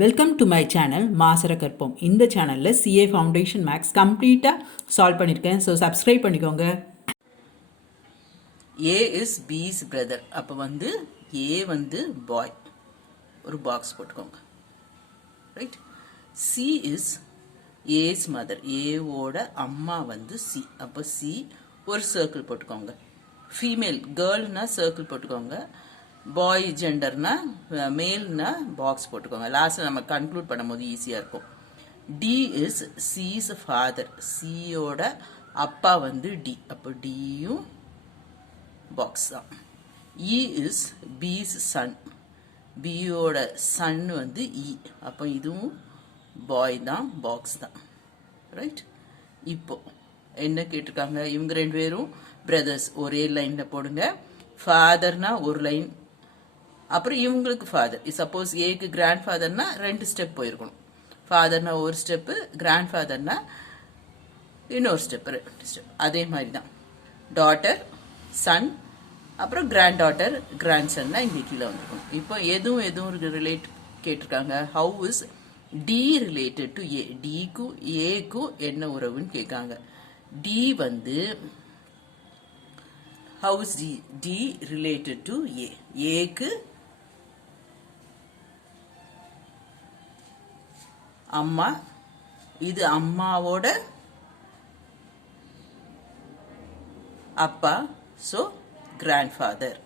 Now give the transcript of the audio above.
Welcome to my channel மாசரகற்போம். இந்த சேனலில் சிஏ ஃபவுண்டேஷன் மேக்ஸ் கம்ப்ளீட்டாக சால்வ் பண்ணியிருக்கேன். ஸோ சப்ஸ்கிரைப் பண்ணிக்கோங்க. A is B's brother. அப்போ வந்து ஏ வந்து பாய், ஒரு பாக்ஸ் போட்டுக்கோங்க. Right. C is A's mother. ஏவோட அம்மா வந்து சி. அப்போ சி ஒரு சர்க்கிள் போட்டுக்கோங்க. ஃபீமேல் கேர்ள்னா சர்க்கிள் போட்டுக்கோங்க. பாய் ஜெண்டர்னா மேல்னா பாக்ஸ் போட்டுக்கோங்க. லாஸ்ட்ல நம்ம கன்க்ளூட் பண்ணும்போது ஈஸியா இருக்கும். D is C's father. சியோட அப்பா வந்து டி. அப்போ டியும் பாக்ஸ் தான். E is B's son. பியோட சன் வந்து இ. அப்போ இதுவும் பாய் தான், பாக்ஸ் தான். ரைட். இப்போ என்ன கேட்டிருக்காங்க? இவங்க ரெண்டு பேரும் பிரதர்ஸ். ஒரே லைன்ல போடுங்க. ஃபாதர்னா ஒரு லைன், அப்புறம் இவங்களுக்கு ஃபாதர். சப்போஸ் ஏக்கு கிராண்ட் ஃபாதர்னா 2 ஸ்டெப் போயிருக்கணும். ஃபாதர்னா ஒரு ஸ்டெப்பு, கிராண்ட் ஃபாதர்னா இன்னொரு ஸ்டெப், 2 ஸ்டெப். அதே மாதிரி தான் டாட்டர், சன், அப்புறம் கிராண்ட் டாட்டர், கிராண்ட் சன்னா இங்கே கீழே வந்துருக்கணும். இப்போ எதுவும் ரிலேட் கேட்டிருக்காங்க. How is D related to A? டிக்கும் ஏக்கும் என்ன உறவுன்னு கேட்காங்க. டி வந்து how is D related to A? ஏக்கு அம்மா, இது அம்மாவோட அப்பா, ஸோ கிராண்ட் ஃபாதர்.